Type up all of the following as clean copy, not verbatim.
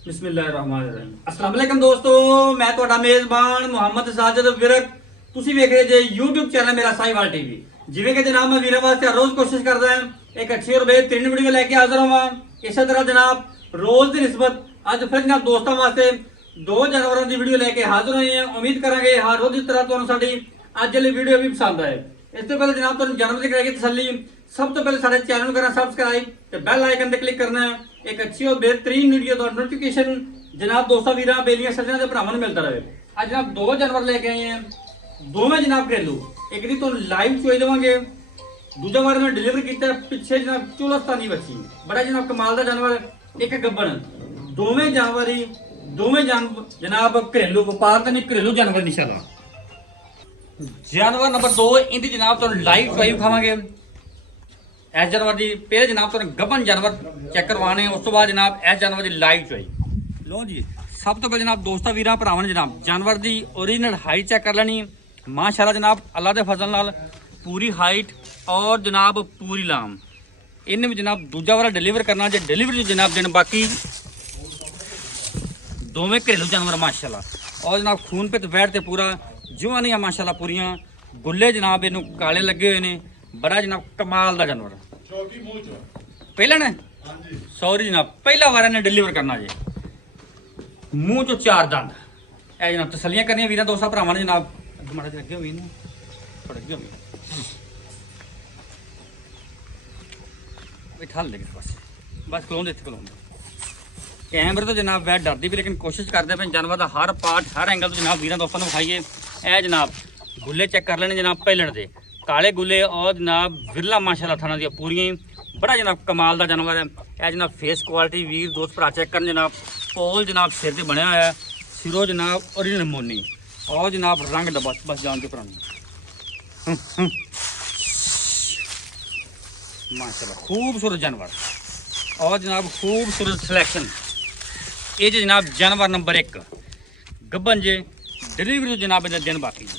बिस्मिल्लाहिर्रहमानिर्रहीम। अस्सलाम वालेकुम दोस्तों, मैं ਤੁਹਾਡਾ ਮੇਜ਼ਬਾਨ ਮੁਹੰਮਦ ਸਾਜਦ ਵਿਰਕ। ਤੁਸੀਂ ਵੇਖ ਰਹੇ ਜੇ YouTube ਚੈਨਲ ਮੇਰਾ ਸਾਈਵਾਲ ਟੀਵੀ। ਜਿਵੇਂ ਕਿ ਜਨਾਬ ਮੈਂ ਵੀਰਾਂ ਵਾਸਤੇ ਰੋਜ਼ ਕੋਸ਼ਿਸ਼ ਕਰਦਾ ਹਾਂ ਇੱਕ ਅੱਛੀ ਔਰ ਬੇਹਤਰੀਨ ਵੀਡੀਓ ਲੈ ਕੇ ਹਾਜ਼ਰ ਹੋਵਾਂ। ਇਸੇ ਤਰ੍ਹਾਂ ਜਨਾਬ ਰੋਜ਼ ਦੀ ਨਿਸਬਤ ਅੱਜ ਫਿਰ ਜਨਾਬ ਦੋਸਤਾਂ ਵਾਸਤੇ ਦੋ ਜਾਨਵਰਾਂ ਦੀ ਵੀਡੀਓ ਲੈ ਕੇ ਹਾਜ਼ਰ ਹੋਏ ਹਾਂ। ਉਮੀਦ ਕਰਾਂਗੇ ਹਰ ਰੋਜ਼ ਦੀ ਤਰ੍ਹਾਂ ਤੁਹਾਨੂੰ ਸਾਡੀ ਅੱਜ ਵਾਲੀ ਵੀਡੀਓ ਵੀ ਪਸੰਦ ਆਏ। ਇਸ ਤੋਂ ਪਹਿਲੇ ਜਨਾਬ ਤੁਹਾਨੂੰ ਜਾਨਵਰ ਦੀ ਕਰਾਂਗੇ ਤਸੱਲੀ। ਸਭ ਤੋਂ ਪਹਿਲੇ ਸਾਡੇ ਚੈਨਲ ਨੂੰ ਕਰਨਾ ਸਬਸਕ੍ਰਾਈਬ ਤੇ ਬੈਲ ਆਈਕਨ ਤੇ ਕਲਿੱਕ ਕਰਨਾ ਹੈ। एक अच्छी और बेहतरीन वीडियो का नोटिफिकेशन जनाब दोस्तों वीर बेलियां सज्जनों के भरावां नूं मिलता रहे। आज जनाब दो जानवर लेके आए हैं, दोवें जनाब घरेलू। एक दी तो लाइव चोई देवांगे, दूजा बार में डिलीवर किया पिछे जनाब चोलस्तानी बच्ची बड़ा जनाब कमाल का जानवर, एक गब्बन। दोवें जानवर ही जनाब घरेलू व्यापार तो नहीं, घरेलू जानवर इंशाअल्लाह। जानवर नंबर 2 इनकी जनाब तो लाइव चोई खावांगे। इस जानवर की पहले जनाब तुम गबन जानवर चेक करवाने, उस तो बाद जनाब इस जानवर की लाइव चोई लो जी। सब तो पहले जनाब दोस्तों वीर भरावां ने जनाब जानवर की ओरिजिनल हाइट चेक कर लेनी। माशाल्लाह जनाब अल्लाह के फजल नाल पूरी हाइट और जनाब पूरी लाम। इन्हें भी जनाब दूजा वाला डिलीवर करना, जो डिलीवरी जनाब दिन बाकी दोवें घरेलू जानवर माशाल्लाह। और जनाब खून पित बैठ पूरा जुआ नहीं माशाल्लाह, पूरियां गुल्ले जनाब इनू काले लगे हुए ने। बड़ा जनाब कमाल का जानवर पहले ने सॉरी जनाब पहला बार इन्हें डिलीवर करना जी। मुंह चो 4 दंद ए जनाब तसलियां करनी वीर दोस्तों भरावां ने जनाब। माड़ा अगे होई ना थोड़ा अगे होई ठल लगे बस खलोंदे इत्थे खलोंदे। कैमरे तो जनाब वह डरदी भी, लेकिन कोशिश करते पे जानवर का हर पार्ट हर एंगल तो जनाब वीर दोस्तों को विखाइए। ए जनाब गुल्ले चेक कर लेने जनाब पहलण दे काले गुले और जनाब विरला माशाल्लाह थाना दी पूरी बड़ा जनाब कमाल का जानवर है। यह जनाब फेस क्वालिटी वीर दोस्त भरा चेक कर जनाब। पोल जनाब सिर से बनया हुआ है, सिरों जनाब ओरिजिनल मोनी और जनाब रंग डब्बा बस जान के पुरानी माशाल्लाह खूबसूरत जानवर और जनाब खूबसूरत सिलेक्शन। ये जनाब जानवर नंबर 1 गब्बन जे डिलीवरी जनाब इधर दिन बाकी जी।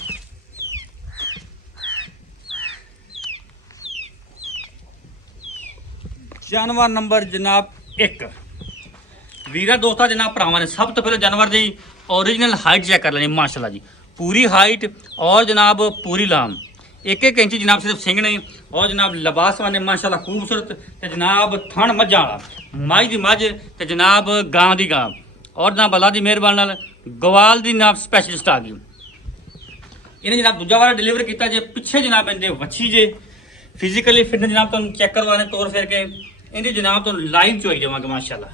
जानवर नंबर जनाब 1 वीरा दोस्तों जनाब भरावां ने सब तो पहले जानवर की ओरिजिनल हाइट चेक कर लेनी माशाल्लाह जी। पूरी हाइट और जनाब पूरी लाम, एक इंच जनाब सिर्फ सिंह ने और जनाब लिबास वाले माशाल्लाह खूबसूरत। ते जनाब थण मझां वाला माई दी मझ ते जनाब गां दी गां और जनाब अल्लाह दी मेहरबानी नाल गवाल दी जनाब स्पैशलिस्ट आ गई। इन्हें जनाब दूजा वाला डिलीवर किया जे पिछे जनाब इनके वच्छी जे फिजिकली फिट जनाब तुम चेक करवाने तौर फिर के इनकी जनाब तो लाइव चोई देवांगे माशाल्लाह।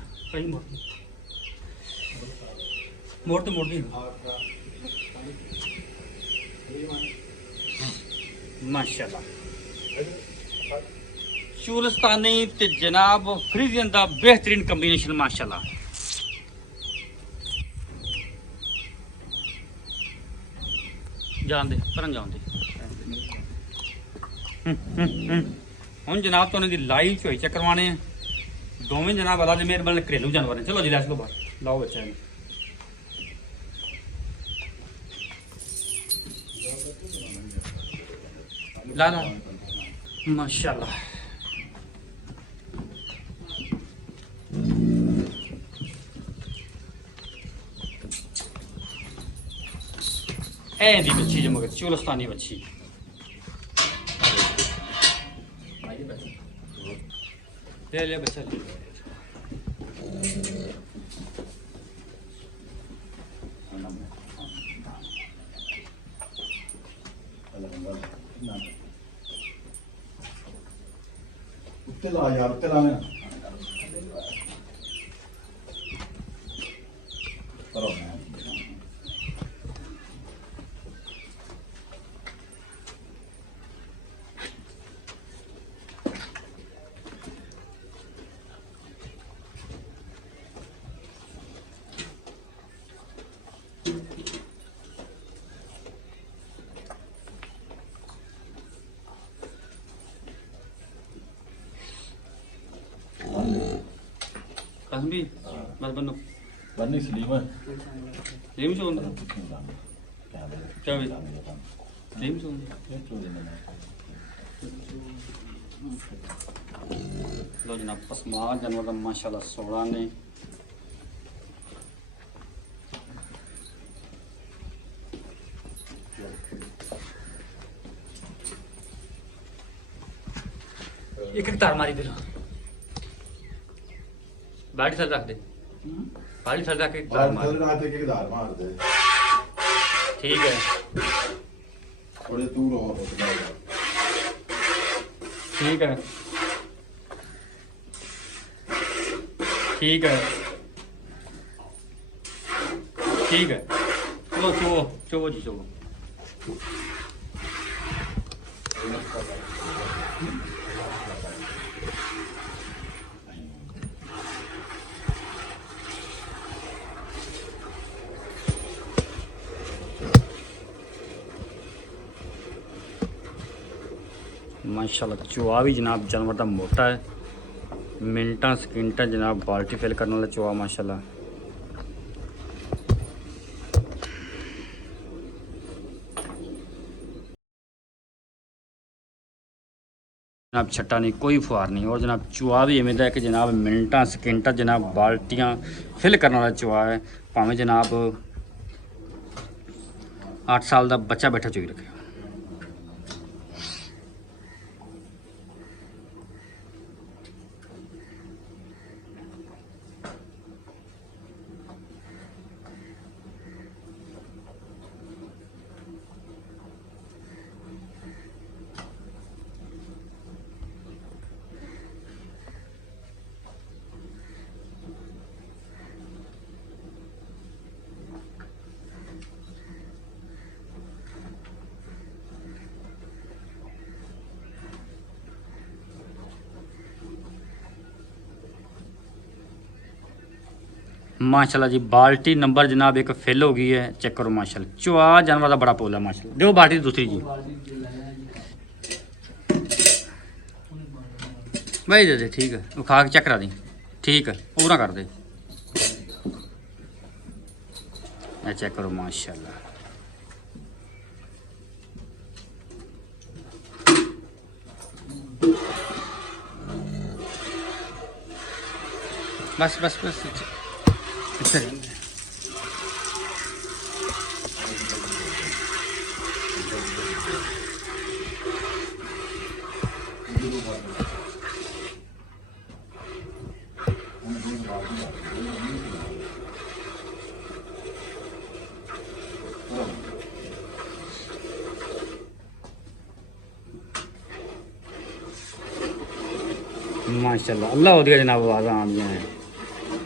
मोड़ तो मोड़ दी माशाल्लाह चूलस्तानी ते जनाब फ्रीजियन का बेहतरीन कंबीनेशन माशाल्लाह। जान दे पर जान दे हम जनाब तो उन्हें लाइव चोई चेक करवाने हैं। दोवें जनाब अल्लाह की मेहरबानी घरेलू जानवर हैं। चलो जी लैस लो बाहर लाओ बच्चा है ला ला माशाल्लाह। ऐ दी बच्ची जो मगर चोलस्तानी बच्ची ले ले बच्चा ले उत्ते ला यार उत्ते लाने करो ना भी बस बनो बन्नी सलीम है सलीम से होंदा क्या भी सलीम से होंदा लो जनाब पसमार जानवर का माशाल्लाह 16 ने एक एक तार मारी फिर बाल्टी थल रख दे बाल्टी थल रख के एक तार मार थल रात के धार मार दे ठीक है थोड़े दूर और हो जाएगा ठीक है ठीक है ठीक है चलो चो चो जी चो माशाल्लाह चुआ भी जनाब जानवर का मोटा है मिनटा सकिंटा जनाब बाल्टी फिल करने वाला चुआ माशाल्लाह जनाब छट्टा नहीं कोई फुहार नहीं और जनाब चुआ भी इवें है कि जनाब मिनटा सकिंटा जनाब बाल्टियाँ फिल करने वाला चुआ है भावें जनाब 8 साल का बच्चा बैठा चुकी रखे माशाल्लाह जी बाल्टी नंबर जनाब एक फेल हो गई है चेक करो माशाल्लाह चुआ जानवर का बड़ा पोल है माशाल्लाह देखो बाल्टी दूसरी जी भाई दे दे ठीक है वो खा के चेक करा दी ठीक है पूरा कर दे चेक करो माशाल्लाह बस बस बस माशाल्लाह अल्लाह हो दिया जनाब आवाज़ आम हैं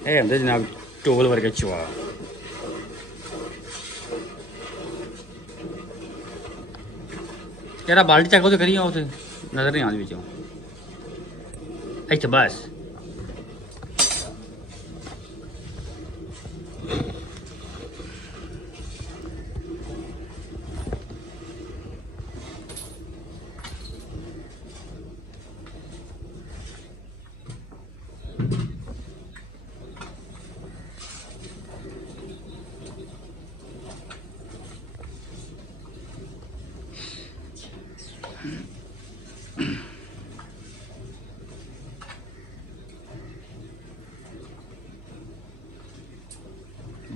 ये होंगे जनाब टोल वर्गे चुआ तेरा बाल्टी चेक तो करिए उसे नजर नहीं आती बिचों अच्छा बस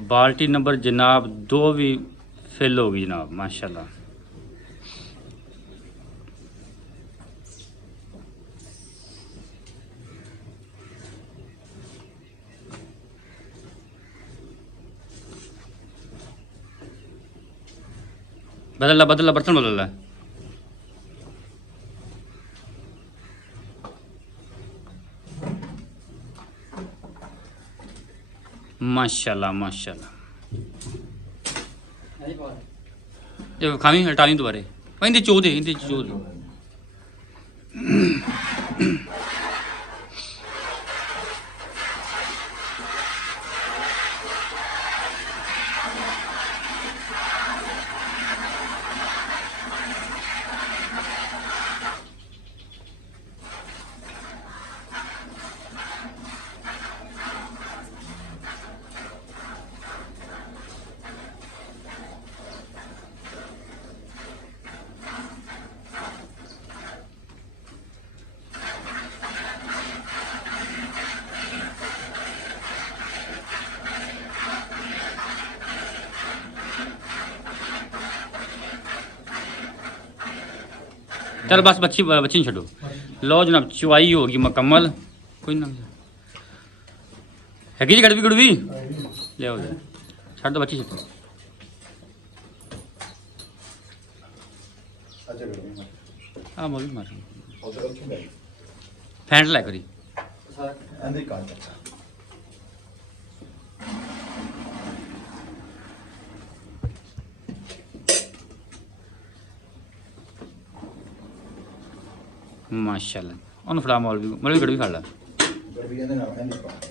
बाल्टी नंबर जनाब 2 भी फिल होगी जनाब माशाल्लाह बदल बदल बर्तन बदल माशाल्लाह माशाल्लाह देखो खावी हटा नहीं दोबारे इंदे चो दे इंदे चो दे चल बस बच्ची बच्ची नहीं छो लो जनाब चुवाई होगी मुकम्मल। कोई ना हैगी जी गड़वी गुड़वी ले आओ छड़ दो बच्ची छड़ अच्छा करो हाँ मौलवी मार उधर रखो भाई फैंट लै करी अंदर काट अच्छा माशाल्लाह ਉਹਨੂੰ ਫੜਾ ਮੌਲਵੀ ਗੜਵੀ ਖਾ ਲੈ गड़बी अंदर ना अंदर काट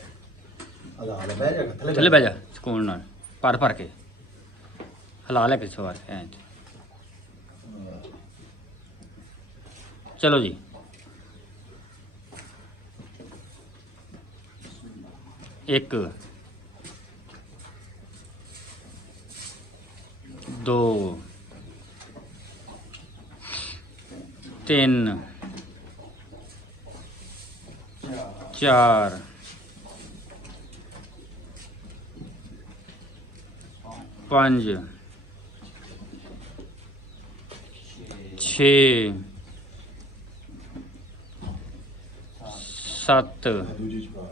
अल्लाह अल्लाह बैठ जा ਥੱਲੇ ਬਹਿ ਜਾ ਸਕੂਨ ਨਾਲ ਭਰ ਭਰ ਕੇ ਹਲਾ ਲੈ ਕੇ ਸਵਾਰ ਐਂ ਚਲੋ ਜੀ ਇੱਕ ਦੋ ਤਿੰਨ ਚਾਰ ਪੰਜ ਛੇ ਸੱਤ दूजी छुपा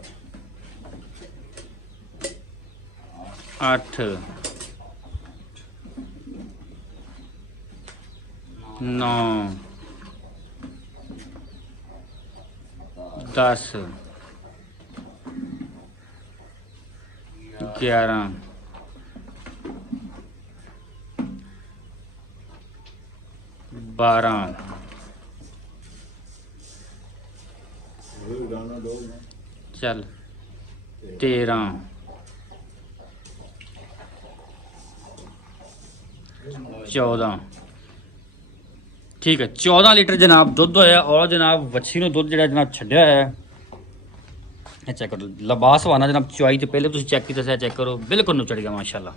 ਅੱਠ ਨੌ 10 11 12 वो गाना दो ना ਚੱਲ 13 14 ਠੀਕ ਹੈ 14 ਲੀਟਰ ਜਨਾਬ ਦੁੱਧ ਹੋਇਆ ਔਰ ਜਨਾਬ ਵੱਛੀ ਨੂੰ ਦੁੱਧ ਜਿਹੜਾ ਜਨਾਬ ਛੱਡਿਆ ਹੋਇਆ ਹੈ ਇਹ ਚੈੱਕ ਕਰੋ ਲਬਾਸ ਵਾਨਾ ਜਨਾਬ ਚੁਆਈ ਤੇ ਪਹਿਲੇ ਤੁਸੀਂ ਚੈੱਕ ਕੀਤਾ ਚੈੱਕ ਕਰੋ ਬਿਲਕੁਲ ਨੂੰ ਚੜ ਗਿਆ ਮਾਸ਼ਾਅੱਲਾ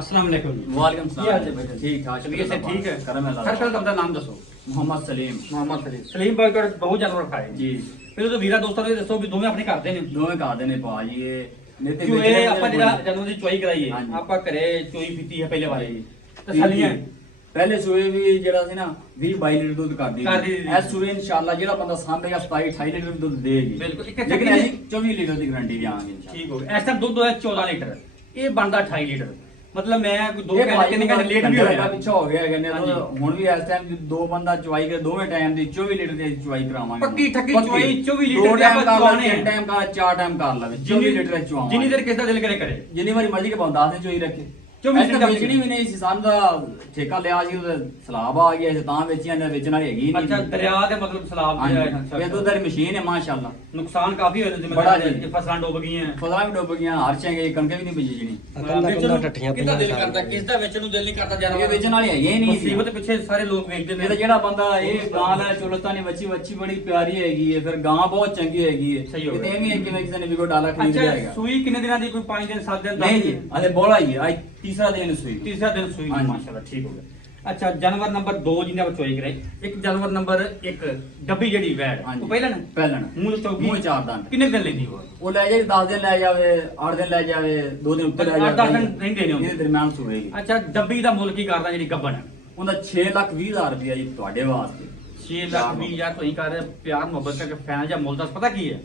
अस्सलाम वालेकुम वालेकुम क्या हाल है सलाम बेटा? ठीक ठाक तबीयत से ठीक है? करम है सर पहले अपना नाम दसो मोहम्मद सलीम मोहम्मद सलीम भाई का बहुत जानवर खाए जी ਪਹਿਲੇ ਤਾਂ ਵੀਰਾ ਦੋਸਤਾਂ ਨੂੰ ਇਹ ਦੱਸੋ ਵੀ ਦੋਵੇਂ ਆਪਣੇ ਘਰ ਦੇ ਨੇ ਦੋਵੇਂ ਕਰਦੇ ਨੇ ਭਾਜੀ ਇਹ ਨਹੀਂ ਤੇ ਚੂਹੇ ਆਪਾਂ ਜਿਹੜਾ ਜਦੋਂ ਦੀ ਚੁਆਈ ਕਰਾਈਏ ਹਾਂਜੀ। ਆਪਾਂ ਘਰੇ ਚੋਈ ਪੀਤੀ ਹੈ ਪਹਿਲੇ ਵਾਲੇ ਜੀ। ਤਸੱਲੀਆਂ ਪਹਿਲੇ ਸੂਏ ਵੀ ਜਿਹੜਾ ਸੀ ਨਾ 20 22 ਲੀਟਰ ਦੁੱਧ ਕਰਦੀ ਕਰਦੀ ਸੀ। ਐ ਸੂਏ ਇਨਸ਼ਾਅੱਲਾ ਜਿਹੜਾ ਬੰਦਾ ਸਾਂਭੇਗਾ 27 28 ਲੀਟਰ ਦੁੱਧ ਦੇਗੀ ਬਿਲਕੁਲ, ਇੱਕ ਲੇਕਿਨ ਕਿੰਨੀ- ਅਸੀਂ 24 ਲੀਟਰ ਦੀ ਗਾਰੰਟੀ ਦੇਵਾਂਗੇ ਇਨਸ਼ਾਅੱਲਾ ਠੀਕ ਹੋ ਗਿਆ ਇਸ ਟਾਈਮ ਦੁੱਧ ਹੋਇਆ 14 ਲੀਟਰ ਇਹ ਬਣਦਾ 28 ਲੀਟਰ ਮਤਲਬ ਮੈਂ ਕੋਈ ਦੋ ਇਹ ਘੰਟੇ ਭਾਜੀ ਤਿੰਨ ਘੰਟੇ ਲੇਟ ਵੀ ਹੋਇਆ ਪਿੱਛਾ ਹੋ ਗਿਆ ਕਹਿੰਦੇ ਹਾਂਜੀ। ਹੁਣ ਵੀ ਇਸ ਟਾਈਮ ਦੋ ਬੰਦਾ ਚੁਆਈ ਕਰ ਦੋਵੇਂ ਟਾਈਮ ਦੀ 24 ਲੀਟਰ ਦੀ ਚੁਆਈ ਕਰਾਵਾਂਗੇ ਪੱਕੀ ਠੱਕੀ ਪੱਕੀ। ਚੁਆਈ 24 ਦੋ ਲੀਟਰ ਦੀ ਟਾਈਮ ਆਪਾਂ ਕਰ ਚੁਆਉਣੇ ਲਾ ਆ। ਤਿੰਨ ਟਾਈਮ ਕਰ ਚਾਰ ਟਾਈਮ ਕਰ ਲਵੇ 24 ਲੀਟਰ ਦੀ ਚੁਆਵਾਂਗੇ ਜਿੰਨੀ ਦੇਰ ਕਿਸ ਦਾ ਦਿਲ ਕਰੇ ਕਰੇ ਜਿੰਨੀ ਵਾਰੀ ਮਰਜ਼ੀ ਕੇ ਪਾਉਂ 10 ਦਿਨ ਚੋਈ ਰੱਖੇ 24 24 ਲੀਟਰ ਵੇਚਣੀ ਵੀ ਨਹੀਂ ਸੀ ਸਾਨੂੰ ਦਾ ਠੇਕਾ ਲਿਆ ਸੀ ਉਹਦਾ ਸਲਾਬ ਆ ਗਿਆ ਸੀ ਤਾਂ ਵੇਚੀਆਂ ਨੇ ਵੇਚਣ ਵਾਲੀ ਹੈਗੀ ਨਹੀਂ ਅੱਛਾ ਦਰਿਆ ਦੇ ਮਤਲਬ ਸਲਾਬ ਜਿਹੜਾ ਹੈ, ਹਾਂਜੀ ਇਹ ਦੁੱਧ ਵਾਲੀ ਮਸ਼ੀਨ ਹੈ ਮਾਸ਼ਾਅੱਲਾ ਨੁਕਸਾਨ ਕਾਫੀ ਹੋਇਆ ਬੜਾ ਜਿਵੇਂ ਜੀ। ਫਸਲਾਂ ਡੁੱਬ ਗਈਆਂ ਫਸਲਾਂ ਵੀ ਡੁੱਬ ਗਈਆਂ ਹਰਚਾਂ ਗਈ ਕਣਕ ਵੀ ਨਹੀਂ ਬੀਜੀ ਜਣੀ ਕਿਹਦਾ ਦਿਲ ਕਰਦਾ ਕਿਸ ਦਾ ਵੇਚਣ ਨੂੰ ਦਿਲ ਨਹੀਂ ਕਰਦਾ ਇਹ ਵੇਚਣ ਵਾਲੀ ਹੈਗੀ ਹੀ ਨਹੀਂ ਸੀ ਮੁਸੀਬਤ ਪਿੱਛੇ ਸਾਰੇ ਲੋਕ ਵੇਚਦੇ ਇਹ ਨੇ ਤਾਂ ਜਿਹੜਾ ਬੰਦਾ ਇਹ ਗਾਂ ਲੈ ਚੁਲਤਾਨੀ ਬੱਚੀ ਬੜੀ ਪਿਆਰੀ ਹੈਗੀ ਹੈ ਫਿਰ ਗਾਂ ਬਹੁਤ ਚੰਗੀ ਹੈਗੀ ਹੈ ਸਹੀ ਹੋ ਗਿਆ। ਇਹ ਐਵੇਂ ਹੈ ਕਿਵੇਂ ਕਿਸੇ ਨੇ ਵੀ ਕੋਈ ਡਾਲਾ ਖਰੀਦ ਲਿਆ ਅੱਛਾ ਹੈਗਾ ਸੂਈ ਕਿੰਨੇ ਦਿਨਾਂ ਦੀ ਕੋਈ 5 ਦਿਨ 7 ਦਿਨ ਨਹੀਂ ਜੀ ਅਲੇ ਬੋਲਾ ਹੀ ਹੈ ਅੱਜ ਤੀਸਰਾ ਦਿਨ ਸੂਈ ਤੀਸਰਾ ਦਿਨ ਸੂਈ ਹਾਂਜੀ। ਮਾਸ਼ਾਅੱਲਾ ਠੀਕ ਹੋ ਗਿਆ ਅੱਛਾ ਜਾਨਵਰ ਨੰਬਰ 2 ਜਿਹਨੇ ਆਪਾਂ ਚੋਈ ਕਰਾਈ ਇੱਕ ਜਾਨਵਰ ਨੰਬਰ 1 ਡੱਬੀ ਜਿਹੜੀ ਵੈੜ ਹਾਂਜੀ। ਉਹ ਪਹਿਲਾਂ ਪਹਿਲਣ ਮੂੰਹ ਤੇ ਚੌਕੀ ਮੂੰਹ ਚਾਰ ਦੰਦ ਕਿੰਨੇ ਦਿਨ ਲੈਂਦੀ ਉਹ ਉਹ ਲੈ ਜਾਏ 10 ਦਿਨ ਲੈ ਜਾਵੇ 8 ਦਿਨ ਲੈ ਜਾਵੇ 2 ਦਿਨ ਉੱਤੇ ਲੈ ਅੱਠ ਜਾਵੇ ਦਸ ਦਿਨ ਨਹੀਂ ਦੇਣੇ ਹੁੰਦੇ। ਇਹਦੇ ਦਰਮਿਆਨ ਸੂਏਗੀ ਅੱਛਾ ਡੱਬੀ ਦਾ ਮੁੱਲ ਕੀ ਕਰਦਾ ਜਿਹੜੀ ਗੱਬਣ ਉਹਦਾ 6,20,000 ਰੁਪਇਆ ਜੀ ਤੁਹਾਡੇ ਵਾਸਤੇ 6 ਲੱਖ 20 ਹਜ਼ਾਰ ਤੁਸੀਂ ਕਰ ਰਹੇ ਪਿਆਰ ਮੁਹੱਬਤ ਕਰਕੇ ਫੈਨ ਜਾਂ ਮੁੱਲ ਦੱਸ ਪਤਾ ਕੀ ਹੈ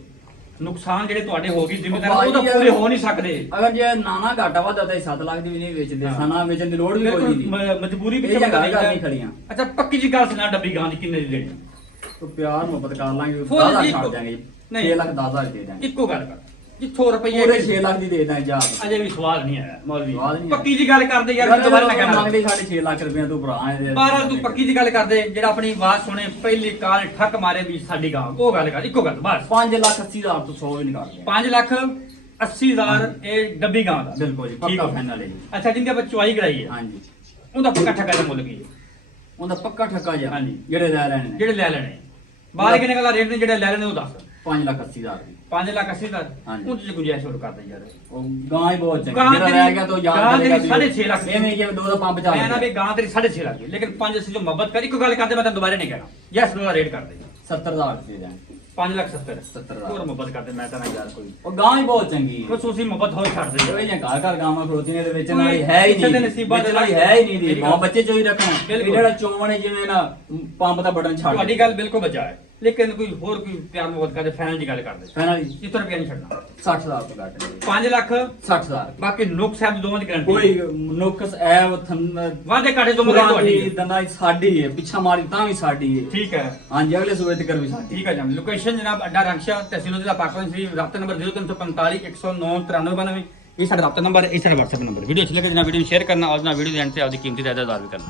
ਨੁਕਸਾਨ ਜਿਹੜੇ ਤੁਹਾਡੇ ਹੋ ਗਈ ਜ਼ਿੰਮੇਦਾਰ ਉਹ ਤਾਂ ਪੂਰੇ ਹੋ ਨਹੀਂ ਸਕਦੇ ਅਗਰ ਜੇ ਨਾਨਾ ਘਾਟਾ ਵਾਦਾ ਤਾਂ 7 ਲੱਖ ਦੀ ਵੀ ਨਹੀਂ ਵੇਚਦੇ ਹਾਂ। ਸਾਨਾ ਵੇਚਣ ਦੀ ਲੋੜ ਵੀ ਕੋਈ ਨਹੀਂ ਮਜਬੂਰੀ ਇਹ ਪਿੱਛੇ ਜਗ੍ਹਾ ਬੰਦਾ ਕਰਨੀ ਖੜੀਆਂ ਅੱਛਾ ਪੱਕੀ ਜੀ ਗੱਲ ਸੁਣਾ ਡੱਬੀ ਗਾਂ ਦੀ ਕਿੰਨੇ ਦੀ ਦੇਣੀ ਤੋ ਪਿਆਰ ਮੁਹੱਬਤ ਕਰ ਲਾਂਗੇ ਫੁੱਲ 10 ਲੱਖ ਜੀ ਛੱਡ ਇੱਕੋ। ਦਿਆਂਗੇ ਨਹੀਂ। 6 ਲੱਖ 10,000 ਦੇ ਦਾਂਗੇ ਇੱਕੋ ਗੱਲ ਕਰ ਜਿੱਥੋਂ ਰੁਪਈਏ ਪੂਰੇ 6 ਲੱਖ ਦੀ ਦੇ ਦਾਂਗੇ ਜਾ ਅਜੇ ਵੀ ਸਵਾਲ ਨਹੀਂ ਆਇਆ ਮੌਲਵੀ ਸਵਾਲ ਨਹੀਂ ਪੱਕੀ ਜੀ ਗੱਲ ਕਰਦੇ ਯਾਰ ਦੁਬਾਰਾ ਨਾ ਕਹਿਣਾ ਮੰਗਦੇ ਸਾਡੇ 6 ਲੱਖ ਰੁਪਇਆ ਤੂੰ ਭਰਾ ਹੈ ਬਾਹਰ ਤੂੰ ਪੱਕੀ ਜੀ ਗੱਲ ਕਰਦੇ ਜਿਹੜਾ ਆਪਣੀ ਆਵਾਜ਼ ਸੁਣੇ ਪਹਿਲੀ ਕਾਲ ਠੱਕ ਮਾਰੇ ਵੀ ਸਾਡੀ ਗਾਂ ਉਹ ਗੱਲ ਕਰ ਇੱਕੋ ਗੱਲ ਬਸ 5,80,000 ਤੋਂ 100 ਵੀ ਨਹੀਂ ਕਰਦੇ 5 ਲੱਖ 80,000 ਇਹ ਡੱਬੀ ਗਾਂ ਦਾ ਬਿਲਕੁਲ ਜੀ ਠੀਕ ਪੱਕਾ ਹੋ ਗਿਆ। ਫਾਈਨਲ ਹੈ ਜੀ ਅੱਛਾ ਜਿੰਦੇ ਆਪਾਂ ਚੁਆਈ ਕਰਾਈ ਹੈ ਹਾਂਜੀ ਉਹਦਾ ਪੱਕਾ ਠੱਕਾ ਦਾ ਮੁੱਲ ਕੀ ਹੈ ਉਹਦਾ ਪੱਕਾ ਠੱਕਾ ਜਾ ਹਾਂਜੀ। ਜਿਹੜੇ ਲੈ ਲੈਣੇ ਨੇ ਜਿਹੜੇ ਲੈ ਲੈਣੇ ਬਾਹਰ ਕਿੰਨੇ ਦਾ ਰੇਟ ਨੇ ਜਿਹੜੇ ਲੈ ਲੈਣੇ ਉਹ ਦੱਸ 5,80,000 ਦੀ 5 ਲੱਖ 80,000 ਹਾਂਜੀ। ਉਹ ਚ ਗੁੰਜਾਇਸ਼ ਹੋਰ ਕਰਦਾ ਯਾਰ ਉਹ ਗਾਂ ਹੀ ਬਹੁਤ ਚੰਗੀ ਗਾਂ ਜਿਹੜਾ ਤੇਰੀ- ਰਹਿ ਗਿਆ ਤਾਂ ਯਾਦ ਗਾਂ ਤੇਰੀ ਕਰੇਗਾ ਵੀ 6.5 ਲੱਖ ਦੀ। ਐਵੇਂ ਕਿ ਦੋ ਦਾ ਪੰਪ ਚੱਲ ਮੈਂ ਨਾ ਵੀ ਗਿਆ ਗਾਂ ਤੇਰੀ 6.5 ਲੱਖ ਦੀ ਲੇਕਿਨ 5 ਅਸੀਂ ਜੋ ਮੁਹੱਬਤ ਕਰੀ ਕੋਈ ਗੱਲ ਕਰਦੇ ਮੈਂ ਤੈਨੂੰ ਦੁਬਾਰਾ ਨਹੀਂ ਕਹਿਣਾ ਯੈਸ ਦੋ ਦਾ ਰੇਟ ਕਰ ਦੇ 70,000 ਦੇ ਦਾਂਗੇ 5,70,000 70,000 ਹੋਰ ਮੁਹੱਬਤ ਕਰਦੇ ਮੈਂ ਤਾਂ ਨਾ ਯਾਰ ਕੋਈ ਉਹ ਗਾਂ ਹੀ ਬਹੁਤ ਚੰਗੀ ਹੈ ਖਸੂਸੀ ਮੁਹੱਬਤ ਹੋਈ ਛੱਡ ਦੇ ਉਹ ਇਹ ਘਰ ਘਰ ਗਾਵਾਂ ਖਲੋਤੀ ਨੇ ਤੇ ਵੇਚਣ ਕੋਈ ਵਾਲੀ ਹੈ ਹੀ ਕਿਸੇ ਦੇ ਨਹੀਂ ਨਸੀਬਾਂ ਵੇਚਣ ਦੇ ਵਾਲੀ ਹੈ ਹੀ ਨਹੀਂ ਦੀ ਮੇਰੀ ਮਾਂ ਗੱਲ- ਬੱਚੇ ਚੋਂ ਹੀ ਰੱਖਣਾ ਇਹ ਬਿਲਕੁਲ। ਜਿਹੜਾ ਚੋਣ ਹੈ ਜਿਵੇਂ ਨਾ ਪੰਪ ਦਾ ਬਟਨ ਛੱਡ ਤੁਹਾਡੀ ਗੱਲ ਬਿਲਕੁਲ ਬਚਾ ਹੈ ਲੇਕਿਨ ਕੋਈ ਹੋਰ ਕੋਈ ਪਿਆਰ ਮੁਹੱਬਤ ਕਰਦੇ ਫਾਈਨਲ ਦੀ ਗੱਲ ਕਰਦੇ ਫਾਈਨਲ ਇਸ ਤੋਂ ਰੁਪਿਆ ਨਹੀਂ ਛੱਡਣਾ 60,000 ਰੁਪਏ ਘੱਟ ਦੇ 5 ਲੱਖ 60,000 ਬਾਕੀ ਨੁਕਸ ਹੈ ਦੋਵਾਂ ਦੀ ਗਾਰੰਟੀ ਕੋਈ ਨੁਕਸ ਐ ਵਾਦੇ ਕਾਟੇ ਤੋਂ ਮਰੇ ਤੁਹਾਡੀ ਦੰਦਾ ਸਾਡੀ ਹੈ ਪਿੱਛਾ ਮਾਰੀ ਤਾਂ ਵੀ ਸਾਡੀ ਹੈ ਠੀਕ ਹੈ ਹਾਂਜੀ ਅਗਲੇ ਸੂਬੇ ਤੱਕ ਵੀ ਸਾਡੀ ਠੀਕ ਹੈ ਜਨਾਬ ਲੋਕੇਸ਼ਨ ਜਨਾਬ ਅੱਡਾ ਰੰਗਸ਼ਾ ਤਹਿਸੀਲ ਜ਼ਿਲ੍ਹਾ ਪਾਕਿਸਤਾਨ ਸ਼ਰੀਫ ਰਾਬਤਾ ਨੰਬਰ 0345 109 9392 ਇਹ ਸਾਡਾ ਰਾਬਤਾ ਨੰਬਰ ਹੈ ਇਹ ਸਾਡਾ WhatsApp ਨੰਬਰ ਵੀਡੀਓ ਅੱਛੀ ਲੱਗੇ ਜਨਾਬ ਵੀਡੀਓ ਨੂੰ ਸ਼ੇਅਰ ਕਰਨਾ ਔਰ ਜਨਾਬ ਵੀਡੀਓ ਦੇ ਐਂਡ ਤੇ ਆਪਦੀ ਕੀਮਤੀ ਜਾਇਦਾਦ ਵੀ ਕਰਨਾ